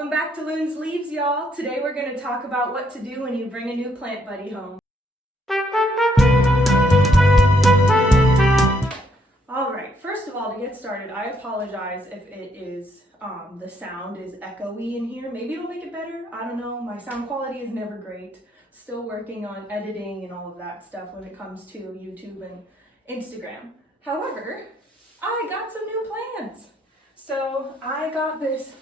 Welcome back to Loon's Leaves, y'all. Today we're going to talk about what to do when you bring a new plant buddy home. Alright, first of all, to get started, I apologize if it is, the sound is echoey in here. Maybe it'll make it better. I don't know. My sound quality is never great. Still working on editing and all of that stuff when it comes to YouTube and Instagram. However, I got some new plants. So I got this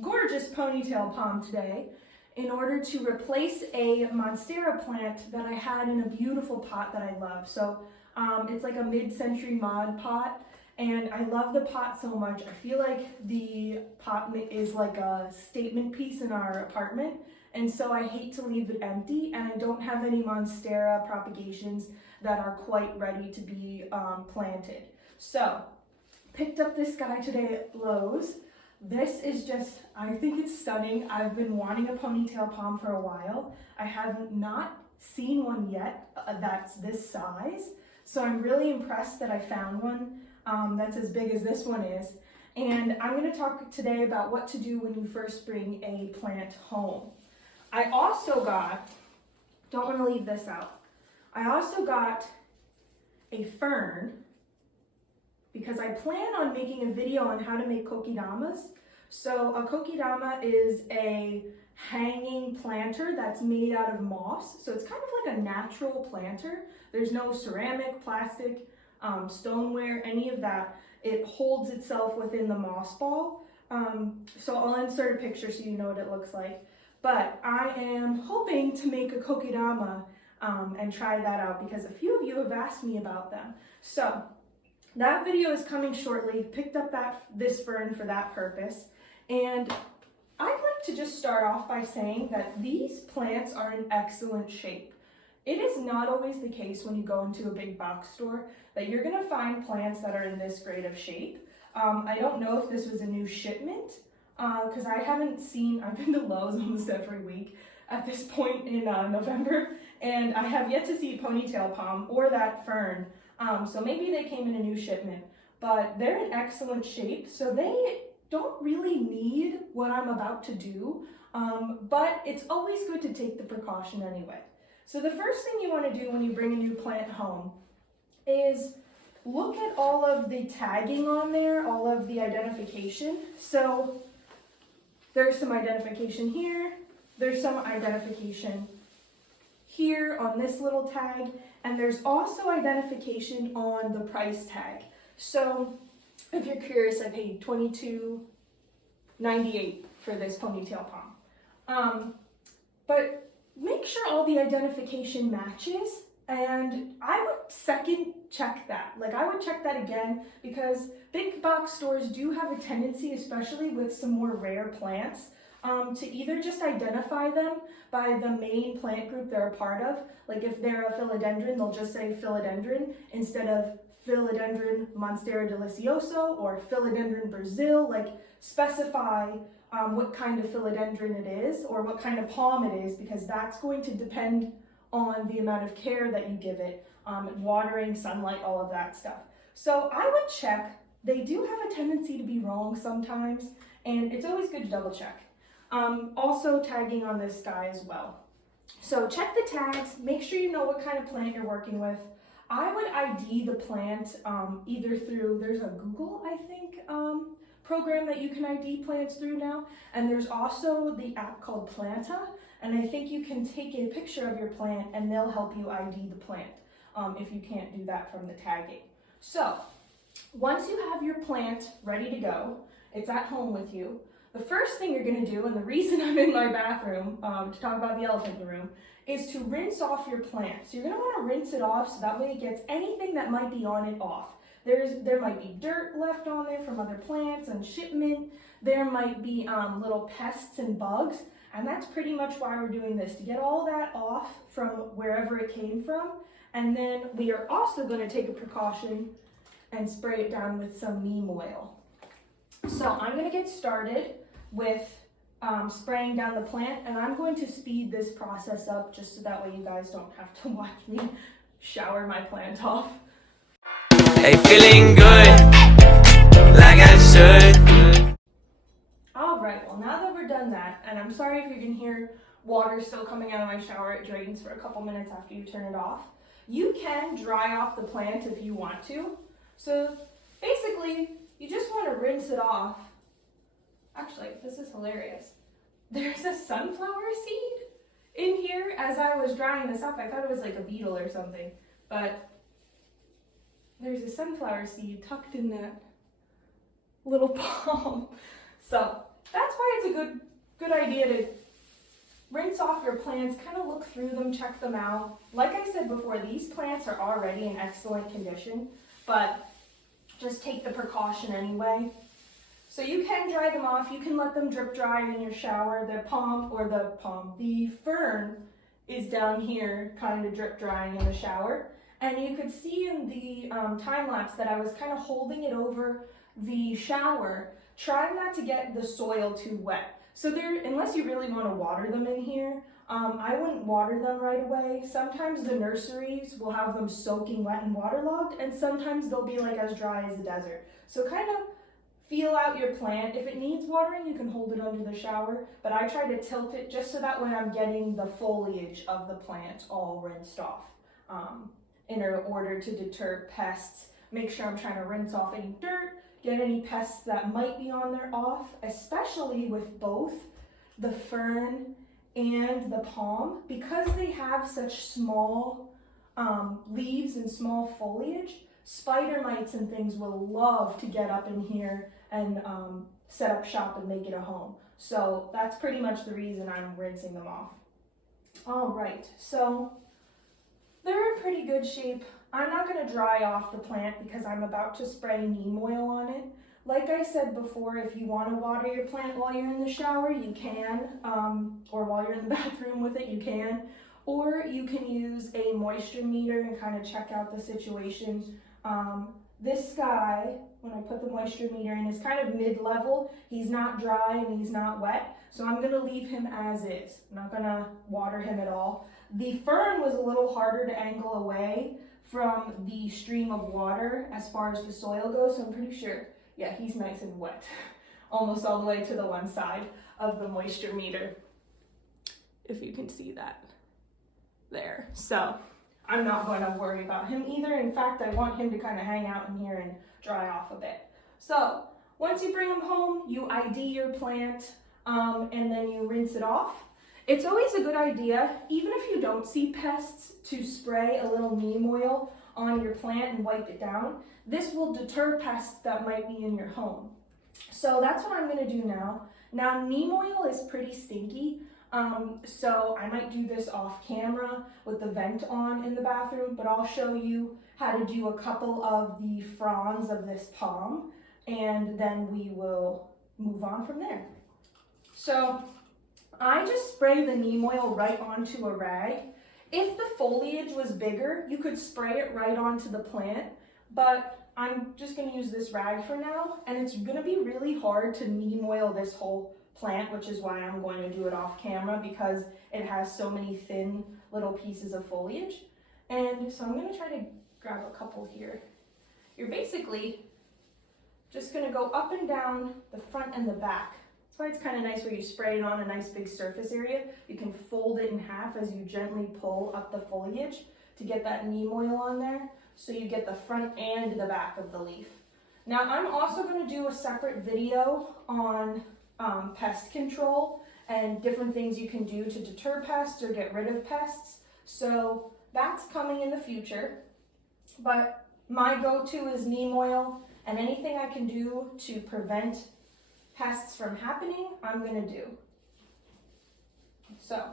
gorgeous ponytail palm today in order to replace a monstera plant that I had in a beautiful pot that I love. So it's like a mid-century mod pot, and I love the pot so much. I feel like the pot is like a statement piece in our apartment, and so I hate to leave it empty, and I don't have any monstera propagations that are quite ready to be planted. So picked up this guy today at Lowe's. This is just, I think it's stunning. I've been wanting a ponytail palm for a while. I have not seen one yet that's this size. So I'm really impressed that I found one that's as big as this one is. And I'm going to talk today about what to do when you first bring a plant home. I also got, don't want to leave this out, I also got a fern, because I plan on making a video on how to make kokedamas. So a kokedama is a hanging planter that's made out of moss. So it's kind of like a natural planter. There's no ceramic, plastic, stoneware, any of that. It holds itself within the moss ball. So I'll insert a picture so you know what it looks like. But I am hoping to make a kokedama and try that out because a few of you have asked me about them. So that video is coming shortly. Picked up this fern for that purpose. And I'd like to just start off by saying that these plants are in excellent shape. It is not always the case when you go into a big box store that you're going to find plants that are in this great of shape. I don't know if this was a new shipment because I haven't seen, I've been to Lowe's almost every week at this point in November, and I have yet to see ponytail palm or that fern. So maybe they came in a new shipment, but they're in excellent shape, so they don't really need what I'm about to do, but it's always good to take the precaution anyway. So the first thing you want to do when you bring a new plant home is look at all of the tagging on there, all of the identification. So there's some identification here, there's some identification here on this little tag, and there's also identification on the price tag. So if you're curious, I paid $22.98 for this ponytail palm. But make sure all the identification matches, and I would second check that. Like, I would check that again because big box stores do have a tendency, especially with some more rare plants, to either just identify them by the main plant group they're a part of. Like if they're a philodendron, they'll just say philodendron instead of Philodendron Monstera delicioso or Philodendron Brazil. Like, specify what kind of philodendron it is or what kind of palm it is, because that's going to depend on the amount of care that you give it, watering, sunlight, all of that stuff. So I would check. They do have a tendency to be wrong sometimes, and it's always good to double check. Also tagging on this guy as well. So check the tags, make sure you know what kind of plant you're working with. I would ID the plant either through, there's a Google, I think, program that you can ID plants through now, and there's also the app called Planta, and I think you can take a picture of your plant and they'll help you ID the plant if you can't do that from the tagging. So once you have your plant ready to go, it's at home with you, the first thing you're going to do, and the reason I'm in my bathroom to talk about the elephant in the room, is to rinse off your plant. So you're going to want to rinse it off so that way it gets anything that might be on it off. There might be dirt left on there from other plants and shipment. There might be little pests and bugs, and that's pretty much why we're doing this, to get all that off from wherever it came from. And then we are also going to take a precaution and spray it down with some neem oil. So I'm going to get started with spraying down the plant, and I'm going to speed this process up just so that way you guys don't have to watch me shower my plant off. Hey, feeling good, like I should. All right, well now that we're done that, and I'm sorry if you can hear water still coming out of my shower, it drains for a couple minutes after you turn it off. You can dry off the plant if you want to. So basically, you just want to rinse it off. Actually, this is hilarious. There's a sunflower seed in here. As I was drying this up, I thought it was like a beetle or something, but there's a sunflower seed tucked in that little palm. So that's why it's a good idea to rinse off your plants, kind of look through them, check them out. Like I said before, these plants are already in excellent condition, but just take the precaution anyway. So you can dry them off. You can let them drip dry in your shower. The fern is down here kind of drip drying in the shower. And you could see in the time lapse that I was kind of holding it over the shower, trying not to get the soil too wet. So unless you really want to water them in here, I wouldn't water them right away. Sometimes the nurseries will have them soaking wet and waterlogged, and sometimes they'll be like as dry as a desert. So kind of feel out your plant. If it needs watering, you can hold it under the shower, but I try to tilt it just so that way I'm getting the foliage of the plant all rinsed off in order to deter pests. Make sure I'm trying to rinse off any dirt, get any pests that might be on there off, especially with both the fern and the palm. Because they have such small leaves and small foliage, spider mites and things will love to get up in here and set up shop and make it a home. So that's pretty much the reason I'm rinsing them off. All right, so they're in pretty good shape. I'm not going to dry off the plant because I'm about to spray neem oil on it. Like I said before, if you want to water your plant while you're in the shower, you can, or while you're in the bathroom with it, you can. Or you can use a moisture meter and kind of check out the situation. This guy, when I put the moisture meter in, is kind of mid-level. He's not dry and he's not wet, so I'm going to leave him as is. I'm not going to water him at all. The fern was a little harder to angle away from the stream of water as far as the soil goes, so I'm pretty sure, yeah, he's nice and wet, almost all the way to the one side of the moisture meter, if you can see that there. So I'm not going to worry about him either. In fact, I want him to kind of hang out in here and dry off a bit. So once you bring him home, you ID your plant and then you rinse it off. It's always a good idea, even if you don't see pests, to spray a little neem oil on your plant and wipe it down. This will deter pests that might be in your home. So that's what I'm going to do now. Now, neem oil is pretty stinky. So I might do this off camera with the vent on in the bathroom, but I'll show you how to do a couple of the fronds of this palm, and then we will move on from there. So I just spray the neem oil right onto a rag. If the foliage was bigger, you could spray it right onto the plant, but I'm just going to use this rag for now, and it's going to be really hard to neem oil this whole plant, which is why I'm going to do it off camera, because it has so many thin little pieces of foliage. And so I'm going to try to grab a couple here. You're basically just going to go up and down the front and the back. That's why it's kind of nice where you spray it on a nice big surface area. You can fold it in half as you gently pull up the foliage to get that neem oil on there, so you get the front and the back of the leaf. Now I'm also going to do a separate video on pest control and different things you can do to deter pests or get rid of pests. So that's coming in the future. But my go-to is neem oil, and anything I can do to prevent pests from happening, I'm going to do. So,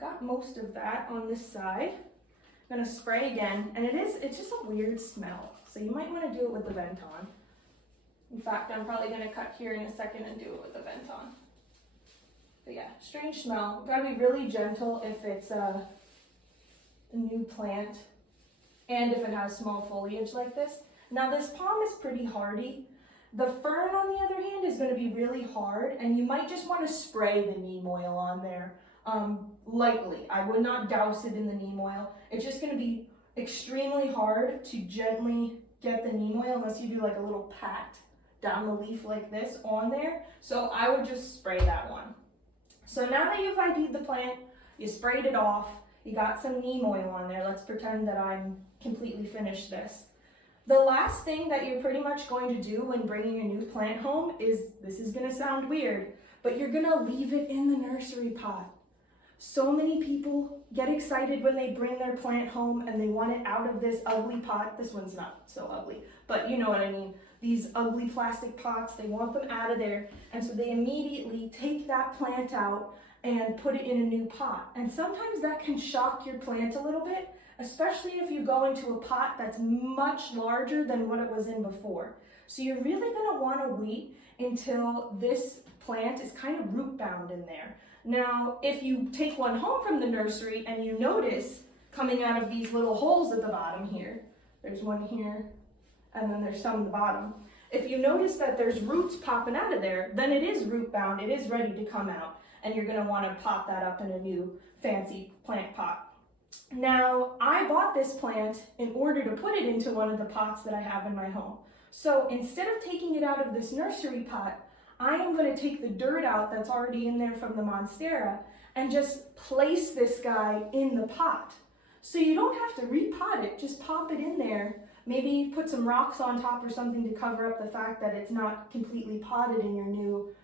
got most of that on this side. I'm going to spray again, and it's just a weird smell. So you might want to do it with the vent on. In fact, I'm probably going to cut here in a second and do it with the vent on. But yeah, strange smell. Got to be really gentle if it's a new plant and if it has small foliage like this. Now this palm is pretty hardy. The fern, on the other hand, is going to be really hard, and you might just want to spray the neem oil on there lightly. I would not douse it in the neem oil. It's just going to be extremely hard to gently get the neem oil unless you do like a little pat down the leaf like this on there. So I would just spray that one. So now that you've ID'd the plant, you sprayed it off, you got some neem oil on there. Let's pretend that I'm completely finished this. The last thing that you're pretty much going to do when bringing a new plant home is, this is going to sound weird, but you're going to leave it in the nursery pot. So many people get excited when they bring their plant home and they want it out of this ugly pot. This one's not so ugly, but you know what I mean. These ugly plastic pots, they want them out of there. And so they immediately take that plant out and put it in a new pot. And sometimes that can shock your plant a little bit, especially if you go into a pot that's much larger than what it was in before. So you're really gonna wanna wait until this plant is kind of root bound in there. Now, if you take one home from the nursery and you notice coming out of these little holes at the bottom here, there's one here, and then there's some at the bottom. If you notice that there's roots popping out of there, then it is root bound, it is ready to come out, and you're gonna wanna pot that up in a new fancy plant pot. Now, I bought this plant in order to put it into one of the pots that I have in my home. So instead of taking it out of this nursery pot, I am going to take the dirt out that's already in there from the Monstera and just place this guy in the pot. So you don't have to repot it, just pop it in there. Maybe put some rocks on top or something to cover up the fact that it's not completely potted in your new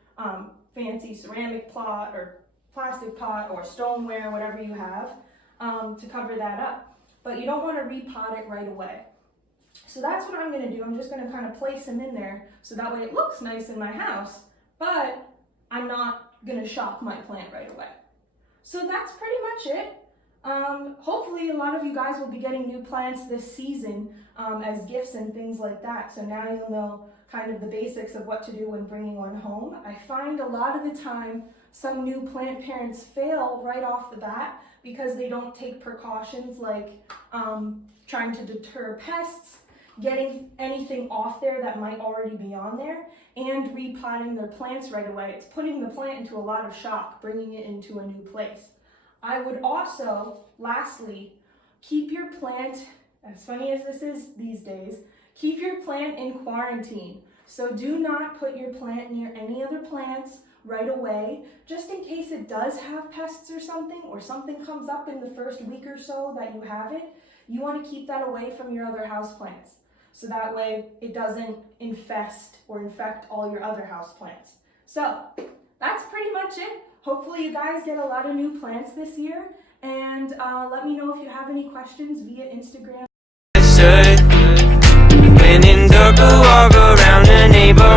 fancy ceramic pot or plastic pot or stoneware, whatever you have, to cover that up. But you don't want to repot it right away. So that's what I'm going to do. I'm just going to kind of place them in there so that way it looks nice in my house, but I'm not going to shock my plant right away. So that's pretty much it. Hopefully a lot of you guys will be getting new plants this season as gifts and things like that. So now you'll know kind of the basics of what to do when bringing one home. I find a lot of the time some new plant parents fail right off the bat because they don't take precautions like trying to deter pests, getting anything off there that might already be on there, and repotting their plants right away. It's putting the plant into a lot of shock, bringing it into a new place. I would also, lastly, keep your plant, as funny as this is these days, keep your plant in quarantine. So do not put your plant near any other plants right away, just in case it does have pests or something comes up in the first week or so that you have it. You want to keep that away from your other houseplants, so that way it doesn't infest or infect all your other houseplants. So that's pretty much it. Hopefully you guys get a lot of new plants this year, and let me know if you have any questions via Instagram. When in dark, walk around the neighborhood.